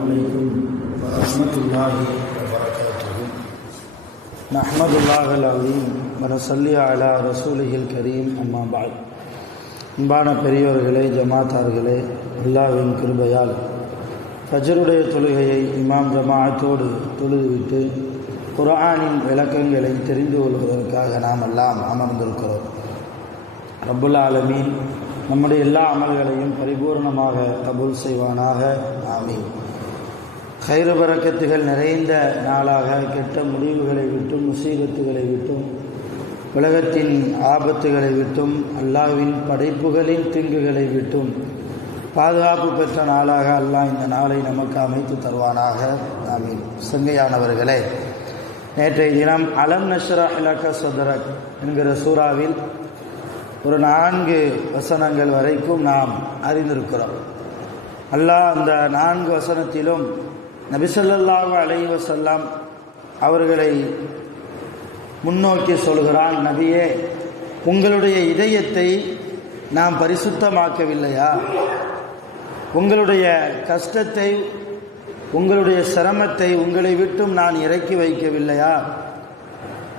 عليكم ورحمة الله وبركاته نحمد الله العظيم ونصلي على رسوله الكريم أما بعد அன்பான பெரியோர்களே, ஜமாத்தார்களே, அல்லாஹ்வின் கிருபையால் ஃபஜ்ருடைய தொழுகையை இமாம் ஜமாஅத்தோடு தொழுதுவிட்டு குர்ஆனின் விளக்கங்களை தெரிந்து கொள்வதற்காக நாம் எல்லாம் அமர்ந்திருக்கிறோம். ரப்புல் ஆலமீன் நம்முடைய எல்லா அமல்களையும் பரிபூர்ணமாக கபூல் செய்வானாக. ஆமீன். கைரு பரக்கத்துகள் நிறைந்த நாளாக கெட்ட முடிவுகளை விட்டும், முசீபத்துகளை விட்டும், உலகத்தின் ஆபத்துகளை விட்டும், அல்லாஹ்வின் படைப்புகளின் தீங்குகளை விட்டும் பாதுகாப்பு பெற்ற நாளாக அல்லாஹ் இந்த நாளை நமக்கு அமைத்து தருவானாக. ஆமீன். சங்கையானவர்களே, நேற்றைய தினம் அலம் நஷ்ரஹ் லக சத்ரக் என்கிற சூறாவில் ஒரு 4 வசனங்கள் வரைக்கும் நாம் அறிந்திருக்கிறோம். அல்லாஹ் அந்த 4 வசனத்திலும் நபி ஸல்லல்லாஹு அலைஹி வஸல்லம் அவர்களை முன்னோக்கி சொல்கிறான், நபியே, உங்களுடைய இதயத்தை நாம் பரிசுத்தமாக்கவில்லையா? உங்களுடைய கஷ்டத்தை, உங்களுடைய சிரமத்தை உங்களை விட்டும் நான் இறக்கி வைக்கவில்லையா?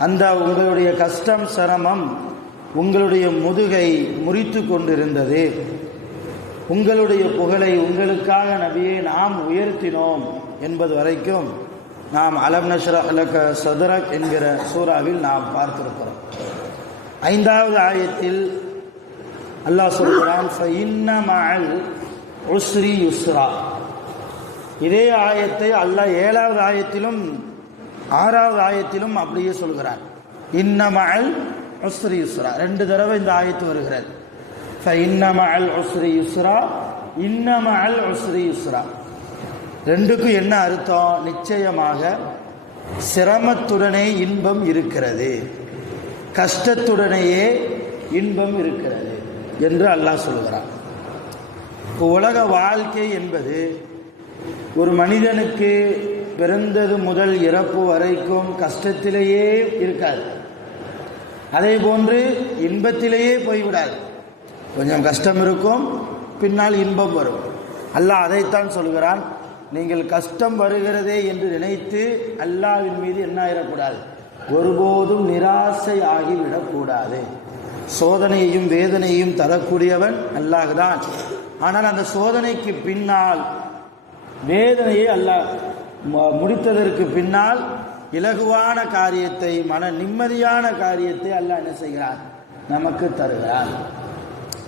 அந்த உங்களுடைய கஷ்டம், சிரமம் உங்களுடைய முதுகை முறித்து கொண்டிருந்தது. உங்களுடைய புகழை உங்களுக்காக நபியே நாம் உயர்த்தினோம் என்பது வரைக்கும் நாம் அலம் நஷ்ரஹ் லக சத்ரக் என்கிற சூறாவில் நாம் பார்த்திருக்கிறோம். 5வது ஆயத்தில் அல்லாஹ் சொல்கிறான், ஃபஇன்ன மஅல் உஸ்ரி யுஸ்ரா. இதே ஆயத்தை அல்லாஹ் 7வது ஆயத்திலும் 6வது ஆயத்திலும் அப்படியே சொல்கிறான். இன்ன மஅல் உஸ்ரி யுஸ்ரா 2 தடவை இந்த ஆயத்து வருகிறது. ஃபஇன்ன மஅல் உஸ்ரி யுஸ்ரா, இன்ன மஅல் உஸ்ரி யுஸ்ரா. 2க்கும் என்ன அர்த்தம்? நிச்சயமாக சிரமத்துடனே இன்பம் இருக்கிறது, கஷ்டத்துடனேயே இன்பம் இருக்கிறது என்று அல்லாஹ் சொல்கிறான். உலக வாழ்க்கை என்பது ஒரு மனிதனுக்கு பிறந்தது முதல் இறப்பு வரைக்கும் கஷ்டத்திலேயே இருக்காது. அதே போன்று இன்பத்திலேயே போய்விடாது. கொஞ்சம் கஷ்டம் இருக்கும், பின்னால் இன்பம் வரும். அல்லாஹ் அதைத்தான் சொல்கிறான். நீங்கள் கஷ்டம் வருகிறதே என்று நினைத்து அல்லாஹ்வின் மீது என்ன ஆகிடக்கூடாது, ஒருபோதும் நிராசை ஆகிவிடக்கூடாது. சோதனையையும் வேதனையையும் தரக்கூடியவன் அல்லாஹ் தான். ஆனால் அந்த சோதனைக்கு பின்னால், வேதனையை அல்லாஹ் முடித்ததற்கு பின்னால் இலகுவான காரியத்தை, மன நிம்மதியான காரியத்தை அல்லாஹ் என்ன செய்கிறான், நமக்கு தருகிறான்.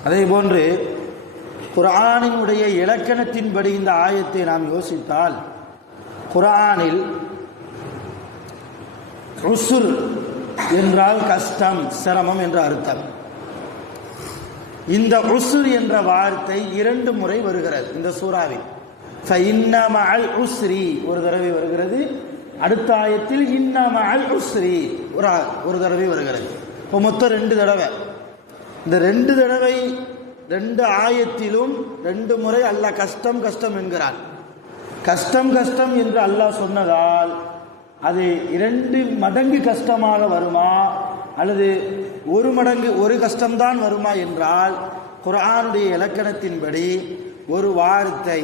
அதே போன்று குர்ஆனினுடைய இலக்கணத்தின்படி இந்த ஆயத்தை நாம் யோசித்தால், குர்ஆனில் உஸ்ர் என்றால் கஷ்டம், சிரமம் என்ற அர்த்தம். இந்த உஸ்ர் என்ற வார்த்தை 2 முறை வருகிறது இந்த சூறாவில். ஃபஇன்ன மஅல் உஸ்ரி ஒரு தடவை வருகிறது, அடுத்த ஆயத்தில் இன்ன மஅல் உஸ்ரி ஒரு தடவை வருகிறது. இப்போ மொத்தம் 2 தடவை. இந்த 2 தடவை 2 ஆயத்திலும் 2 முறை அல்லாஹ் கஷ்டம் கஷ்டம் என்கிறான். கஷ்டம் கஷ்டம் என்று அல்லாஹ் சொன்னதால் அது 2 மடங்கு கஷ்டமாக வருமா அல்லது 1 மடங்கு ஒரு கஷ்டம்தான் வருமா என்றால், குர்ஆனுடைய இலக்கணத்தின்படி ஒரு வார்த்தை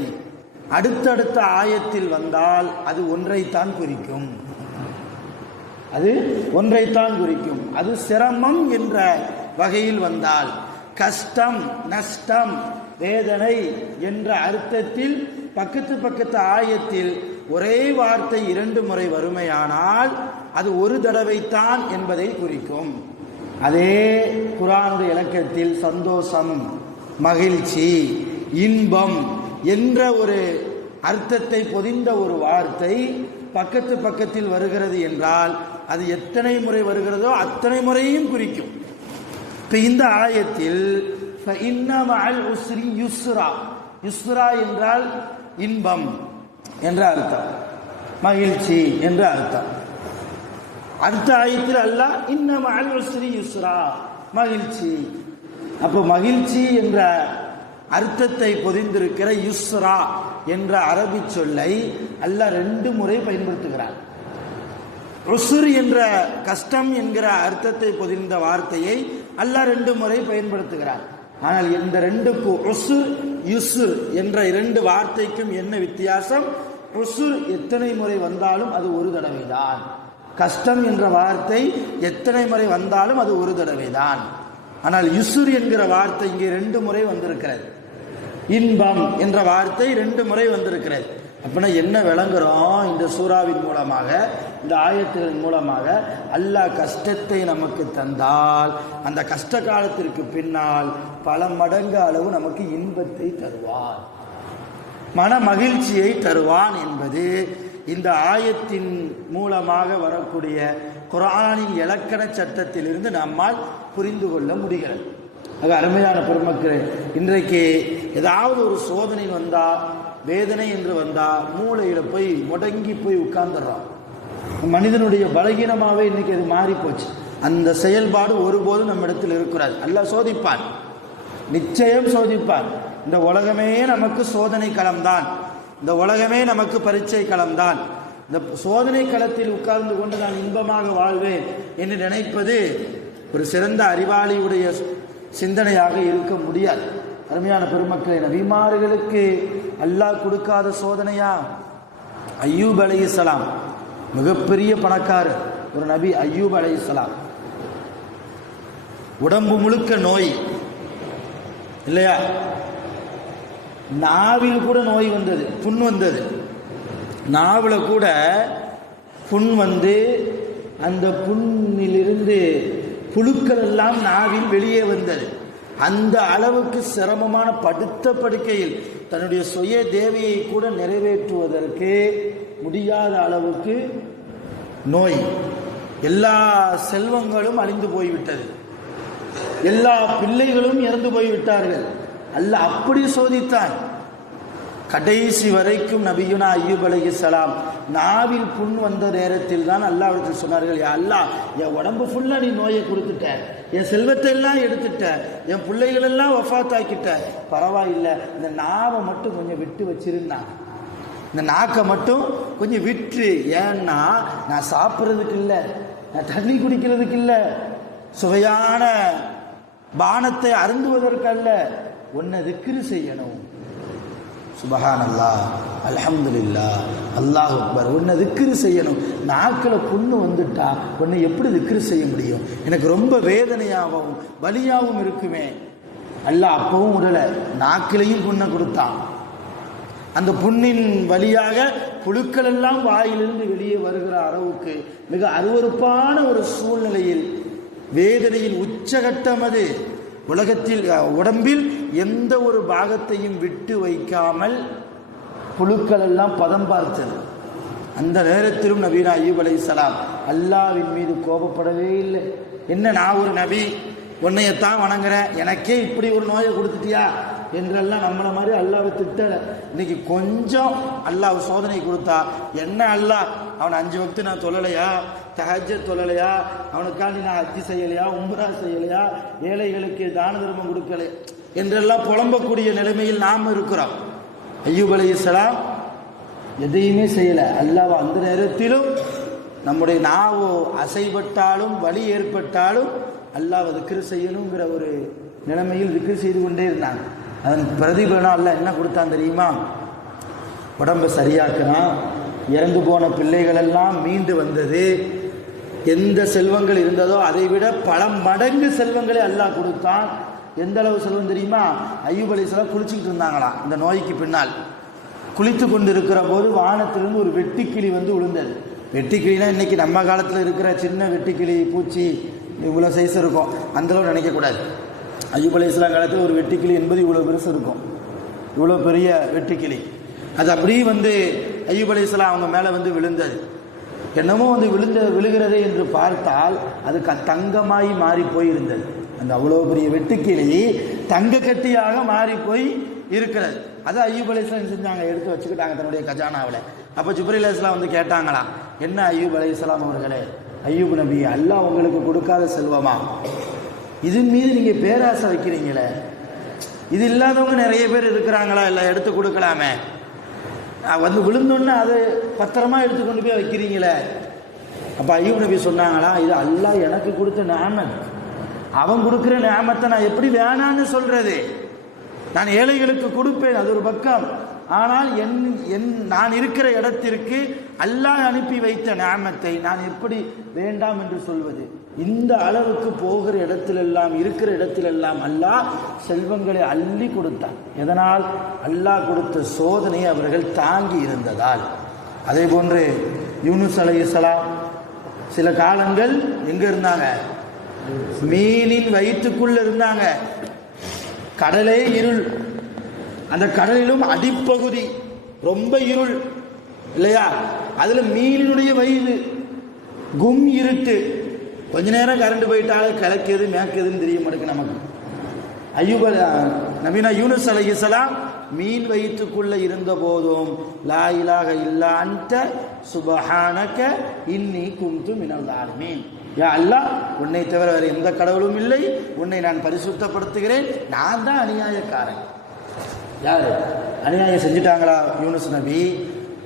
அடுத்தடுத்த ஆயத்தில் வந்தால் அது ஒன்றைத்தான் குறிக்கும். அது ஒன்றைத்தான் குறிக்கும். அது சிரமம் என்ற வகையில் வந்தால், கஷ்டம், நஷ்டம், வேதனை என்ற அர்த்தத்தில் பக்கத்து ஆயத்தில் ஒரே வார்த்தை 2 முறை வறுமையானால் அது ஒரு தடவைத்தான் என்பதை குறிக்கும். அதே குர்ஆனுடைய இலக்கணத்தில் சந்தோஷம், மகிழ்ச்சி, இன்பம் என்ற ஒரு அர்த்தத்தை பொதிந்த ஒரு வார்த்தை பக்கத்தில் வருகிறது என்றால் அது எத்தனை முறை வருகிறதோ அத்தனை முறையும் குறிக்கும். இப்போ இந்த ஆயத்தில் ஃபஇன்ன மஅல் உஸ்ரி யுஸ்ரா, யுஸ்ரா என்றால் இன்பம் என்ற அர்த்தம், மகிழ்ச்சி என்ற அர்த்தம். அடுத்த ஆயத்தில் அல்லாஹ் இன்ன மஅல் உஸ்ரி யுஸ்ரா, மகிழ்ச்சி. அப்போ மகிழ்ச்சி என்ற அர்த்தத்தை பொதிந்திருக்கிற யுஸ்ரா என்ற அரபி சொல்லை அல்லாஹ் 2 முறை பயன்படுத்துகிறார். உஸ்ர் என்ற கஷ்டம் என்கிற அர்த்தத்தை பொதிந்த வார்த்தையை அல்லாஹ் 2 முறை பயன்படுத்துகிறார். ஆனால் இந்த 2க்கும் உஸ்ர் யுஸ்ர் என்ற 2 வார்த்தைக்கும் என்ன வித்தியாசம்? உஸ்ர் எத்தனை முறை வந்தாலும் அது ஒரு தடவை தான். கஷ்டம் என்ற வார்த்தை எத்தனை முறை வந்தாலும் அது ஒரு தடவை தான். ஆனால் யுஸ்ர் என்கிற வார்த்தை இங்கே 2 முறை வந்திருக்கிறது. இன்பம் என்ற வார்த்தை 2 முறை வந்திருக்கிறது. அப்படின்னா என்ன விளங்குறோம்? இந்த சூறாவின் மூலமாக, இந்த ஆயத்தின் மூலமாக அல்லாஹ் கஷ்டத்தை நமக்கு தந்தால் அந்த கஷ்ட காலத்திற்கு பின்னால் பல மடங்கு அளவு நமக்கு இன்பத்தை தருவான், மன மகிழ்ச்சியை தருவான் என்பது இந்த ஆயத்தின் மூலமாக வரக்கூடிய குர்ஆனின் இலக்கண சட்டத்திலிருந்து நம்மால் புரிந்து கொள்ள முடிகிறது. அது அருமையான பெருமக்களே, இன்றைக்கு ஏதாவது ஒரு சோதனை வந்தால், வேதனை என்று வந்தால் மூளையில போய் முடங்கி போய் உட்கார்ந்துடுறோம். மனிதனுடைய பலகீனமாகவே இன்னைக்கு அது மாறி போச்சு. அந்த செயல்பாடு ஒருபோதும் நம்ம இடத்தில் இருக்கிறார். அல்லாஹ் சோதிப்பான், நிச்சயம் சோதிப்பான். இந்த உலகமே நமக்கு சோதனை களம்தான், இந்த உலகமே நமக்கு பரீட்சை களம்தான். இந்த சோதனை களத்தில் உட்கார்ந்து கொண்டு நான் இன்பமாக வாழ்வேன் என்று நினைப்பது ஒரு சிறந்த அறிவாளியுடைய சிந்தனையாக இருக்க முடியாது. அருமையான பெருமக்களே, நபிமார்களுக்கு அல்லாஹ் கொடுக்காத சோதனையா? அய்யூப் அலைஹிஸ்ஸலாம் மிகப்பெரிய பணக்காரர், ஒரு நபி அய்யூப் அலைஹிஸ்ஸலாம். உடம்பு முழுக்க நோய் இல்லையா? நாவில் கூட நோய் வந்தது, புண் வந்தது. நாவில் கூட புண் வந்து அந்த புண்ணிலிருந்து புழுக்கள் எல்லாம் நாவில் வெளியே வந்தது. அந்த அளவுக்கு சிரமமான படுத்த படுக்கையில் தன்னுடைய சுய தேவையை கூட நிறைவேற்றுவதற்கு முடியாத அளவுக்கு நோய். எல்லா செல்வங்களும் அழிந்து போய்விட்டது, எல்லா பிள்ளைகளும் இறந்து போய்விட்டார்கள். அல்லாஹ் அப்படி சோதித்தான். கடைசி வரைக்கும் நபியுனா அய்யூப் அலைஹிஸ்ஸலாம் நாவில் புண் வந்த நேரத்தில் தான் அல்லாஹ்விடத்தில் சொன்னார்கள், யா அல்லாஹ், என் உடம்பு ஃபுல்லாக நீ நோயை கொடுத்துட்ட, என் செல்வத்தை எல்லாம் எடுத்துட்ட, என் பிள்ளைகள் எல்லாம் வஃபாத்தாக்கிட்ட, பரவாயில்லை, இந்த நாவை மட்டும் கொஞ்சம் விட்டு வச்சிருந்தா, இந்த நாக்கை மட்டும் கொஞ்சம் விட்டு. ஏன்னா நான் சாப்பிட்றதுக்கு இல்லை, நான் தண்ணி குடிக்கிறதுக்கு இல்லை, சுவையான பானத்தை அருந்துவதற்கல்ல, உன்னை திக்ரு செய்யணும். சுபஹானல்லாஹ், அல்ஹம்துலில்லாஹ், அல்லாஹ் அக்பர். உன்னை திக்ரு செய்யணும். நாக்கில் புண்ணு வந்துட்டா உன்னை எப்படி திக்ரு செய்ய முடியும்? எனக்கு ரொம்ப வேதனையாகவும் வலியாகவும் இருக்குமே. அல்லாஹ் அப்பவும் விடலை, நாக்கிலையும் புண்ணை கொடுத்தான். அந்த புண்ணின் வழியாக புழுக்கள் எல்லாம் வாயிலிருந்து வெளியே வருகிற அளவுக்கு மிக அருவருப்பான ஒரு சூழ்நிலையில், வேதனையின் உச்சகட்டம் அது. உலகத்தில் உடம்பில் எந்த ஒரு பாகத்தையும் விட்டு வைக்காமல் புழுக்கள் எல்லாம் பதம் பார்த்தது. அந்த நேரத்திலும் நபீனா அய்யூப் அலைஹிஸ்ஸலாம் அல்லாஹ்வின் மீது கோபப்படவே இல்லை. என்ன, நான் ஒரு நபி, உன்னையத்தான் வணங்குறேன், எனக்கே இப்படி ஒரு நோயை கொடுத்துட்டியா என்றெல்லாம் நம்மளை மாதிரி அல்லாஹ்வை திட்டலை. இன்னைக்கு கொஞ்சம் அல்லாஹ் சோதனை கொடுத்தா என்ன, அல்லாஹ் அவனை 5 வக்து நான் தொழலையா, தஹஜ்ஜத் தொழலையா, அவனுக்காண்டி நான் ஹஜ்ஜி செய்யலையா, உம்ரா செய்யலையா, ஏழைகளுக்கு தான தர்மம் கொடுக்கலை என்றெல்லாம் புலம்பக்கூடிய நிலைமையில் நாம் இருக்கிறோம். அய்யூப் அலைஹிஸ்ஸலாம் எதையுமே செய்யலை. அல்லாஹ் அந்த நேரத்திலும் நம்முடைய நாவோ அசைப்பட்டாலும் வலி ஏற்பட்டாலும் அல்லாஹ் திக்ரு செய்யணுங்கிற ஒரு நிலைமையில் திக்ரு செய்து கொண்டே இருந்தாங்க. அதன் பிரதிபலனா அல்லாஹ் என்ன கொடுத்தான் தெரியுமா? உடம்பை சரியாக்கினான். இறந்து போன பிள்ளைகள் எல்லாம் மீண்டு வந்தது. எந்த செல்வங்கள் இருந்ததோ அதை விட பல மடங்கு செல்வங்களை அல்லாஹ் கொடுத்தான். எந்த அளவு செல்வம் தெரியுமா? அய்யூப் அலைஹிஸ்ஸலாம் குளிச்சுக்கிட்டு இருந்தாங்களாம். இந்த நோய்க்கு பின்னால் குளித்து கொண்டு இருக்கிற போது வானத்திலிருந்து ஒரு வெட்டுக்கிளி வந்து விழுந்தது. வெட்டுக்கிளினா இன்னைக்கு நம்ம காலத்தில் இருக்கிற சின்ன வெட்டுக்கிளி, பூச்சி இவ்வளோ சைஸ் இருக்கும், அந்தளவு நினைக்கக்கூடாது. அய்யூப் அலைஹிஸ்ஸலாம் காலத்தில் ஒரு வெட்டுக்கிளி என்பது இவ்வளோ பெருசு இருக்கும், இவ்வளோ பெரிய வெட்டுக்கிளி. அது அப்படியே வந்து அய்யூப் அலைஹிஸ்ஸலாம் அவங்க மேலே வந்து விழுந்தது. என்னமோ வந்து விழுகிறது என்று பார்த்தால் அது தங்கமாகி மாறி போய் இருந்தது. அந்த அவ்வளோ பெரிய வெட்டுக்கிளி தங்க கட்டியாக மாறி போய் இருக்கிறது. அதை அய்யூப் அலைஹிஸ்ஸலாம் செஞ்சாங்க, எடுத்து வச்சுக்கிட்டாங்க தன்னுடைய கஜானாவில். அப்போ ஜிப்ரீல் அலைஹிஸ்ஸலாம் வந்து கேட்டாங்களாம், என்ன அய்யூப் அலைஹிஸ்ஸலாம் அவர்களே, அய்யூப் நபி, அல்லாஹ் உங்களுக்கு கொடுக்காத செல்வமா? இதன் மீது நீங்கள் பேராசை வைக்கிறீங்களே, இது இல்லாதவங்க நிறைய பேர் இருக்கிறாங்களா, இல்லை எடுத்து கொடுக்கலாமே, வந்து விழுந்தோன்னு அதை பத்திரமா எடுத்து கொண்டு போய் வைக்கிறீங்களே. அப்போ அய்யூப் நபி சொன்னாங்களா, இது அல்லாஹ் எனக்கு கொடுத்த நிஅமத், அவன் கொடுக்குற நிஅமத்தை நான் எப்படி வேணான்னு சொல்றது? நான் ஏழைகளுக்கு கொடுப்பேன், அது ஒரு பக்கம். ஆனால் நான் இருக்கிற இடத்திற்கு அல்லாஹ் அனுப்பி வைத்த நிஅமத்தை நான் எப்படி வேண்டாம் என்று சொல்வது? இந்த அளவுக்கு போகிற இடத்திலெல்லாம் இருக்கிற இடத்திலெல்லாம் அல்லாஹ் செல்வங்களை அள்ளி கொடுத்தான். எதனால்? அல்லாஹ் கொடுத்த சோதனையை அவர்கள் தாங்கி இருந்ததால். அதே போன்று யூனுஸ் அலைஹிஸ்ஸலாம் சில காலங்கள் எங்க இருந்தாங்க? மீனின் வயிற்றுக்குள்ள இருந்தாங்க. கடலே இருள், அந்த கடலிலும் அடிப்பகுதி ரொம்ப இருள் இல்லையா? அதுல மீனினுடைய வயிறு கும் இருட்டு. கொஞ்ச நேரம் கரண்ட் போயிட்டாலே கிழக்கியது மேற்கியதுன்னு தெரிய மாட்டேங்குது நமக்கு. நபீனா யூனுஸ் அலைஹிஸ்ஸலாம் மீன் வயிற்றுக்குள்ள இருந்த போதும் லா இலாஹ இல்லா அன்த சுப்ஹானக இன்னி குன்து மினல் ஸாலிமீன், யா அல்லாஹ், உன்னை தவிர வேறு எந்த கடவுளும் இல்லை, உன்னை நான் பரிசுத்தப்படுத்துகிறேன், நான் தான் அநியாயக்காரன். யாரு அநியாயம் செஞ்சுட்டாங்களா யூனுஸ் நபி?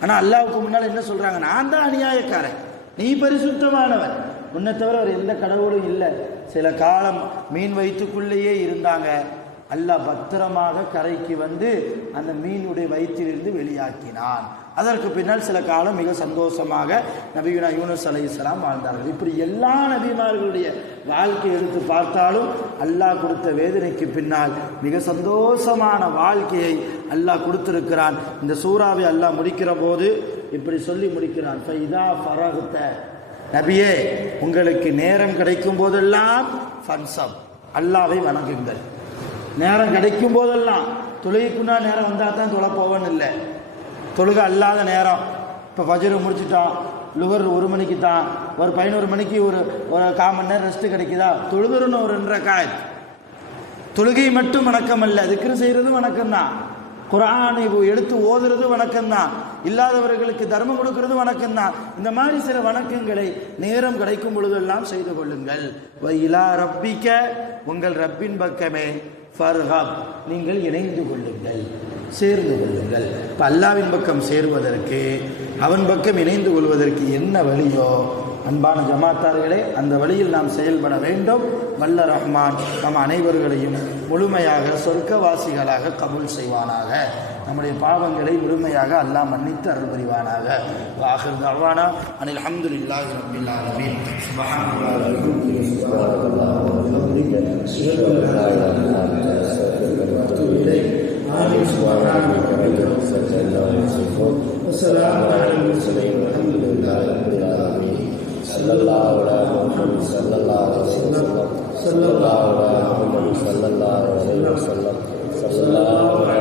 ஆனா அல்லாஹ்வுக்கு முன்னால் என்ன சொல்றாங்க? நான் தான் அநியாயக்காரன், நீ பரிசுத்தமானவன், உன்னை தவிர வேறு எந்த கடவுளும் இல்லை. சில காலம் மீன் வயிற்றுக்குள்ளேயே இருந்தாங்க. அல்லாஹ் பத்திரமாக கரைக்கு வந்து அந்த மீனுடைய வயிற்றிலிருந்து வெளியாக்கினான். அதற்கு பின்னால் சில காலம் மிக சந்தோஷமாக நபியுனா யூனுஸ் அலைஹிஸ்ஸலாம் வாழ்ந்தார்கள். இப்படி எல்லா நபிமார்களுடைய வாழ்க்கை எடுத்து பார்த்தாலும் அல்லாஹ் கொடுத்த வேதனைக்கு பின்னால் மிக சந்தோஷமான வாழ்க்கையை அல்லாஹ் கொடுத்திருக்கிறான். இந்த சூறாவை அல்லாஹ் முடிக்கிற போது இப்படி சொல்லி முடிக்கிறான், ஃபைதா ஃபரஹ்த, நபியே உங்களுக்கு நேரம் கிடைக்கும் போதெல்லாம் ஃபன்சப், அல்லாஹ்வை வணங்குங்கள். நேரம் கிடைக்கும் போதெல்லாம், தொழுகைக்குன்னா நேரம் வந்தால் தான் தொலை போவன்னு இல்லை, தொழுகை அல்லாத நேரம். இப்போ ஃபஜ்ர் முடிச்சுட்டான், லுகர் 1 மணிக்கு தான், ஒரு 11 மணிக்கு ஒரு 1/4 மணி நேரம் ரெஸ்ட் கிடைக்குதா, தொழுதுறணும் ஒரு 2 ரக்காத். தொழுகை மட்டும் வணக்கம் அல்ல, திக்ர் செய்கிறது வணக்கம் தான், குர்ஆனை எடுத்து ஓதுறது வணக்கம் தான், இல்லாதவர்களுக்கு தர்மம் கொடுக்கிறது வணக்கம் தான். இந்த மாதிரி சில வணக்கங்களை நேரம் கிடைக்கும் பொழுதெல்லாம் செய்து கொள்ளுங்கள். வஇலா ரப்பிக்க, உங்கள் ரப்பின் பக்கமே, ஃபர்ஹப், நீங்கள் இணைந்து கொள்ளுங்கள், சேர்ந்து கொள்ளுங்கள். இப்போ அல்லாவின் பக்கம் சேருவதற்கு, அவன் பக்கம் இணைந்து கொள்வதற்கு என்ன வழியோ அன்பான ஜமாத்தார்களே, அந்த வழியில் நாம் செயல்பட வேண்டும். வல்ல ரஹ்மான் நம் அனைவர்களையும் முழுமையாக சொர்க்கவாசிகளாக கபூல் செய்வானாக. நம்முடைய பாவங்களை முழுமையாக அல்லாஹ் மன்னித்து அருள் புரிவானாக. வாஹிர் தஅவானா அனில் ஹம்துலில்லாஹி ரப்பில் ஆலமீன். சுப்ஹானல்லாஹி வ பிஹம்திஹி, சுப்ஹானல்லாஹி வ பிஹம்திஹி, அஷ்ஹது அன் லா இலாஹா இல்லா அன்த, அஸ்தக்ஃபிருக வ அத்தூபு இலைக். ஆமீன். சுப்ஹான ரப்பிக ஸல்லல்லாஹு அலைஹி வஸல்லம். வஸ்ஸலாமு அலல் முர்ஸலீன். அல்ஹம்துலில்லாஹி ரப்பில் ஆலமீன். சல்லல்லாஹு அலைஹி முஹம்மது சல்லல்லாஹு அலைஹி வஸல்லம். சல்லல்லாஹு அலைஹி முஹம்மது சல்லல்லாஹு அலைஹி வஸல்லம். சல்லல்லாஹு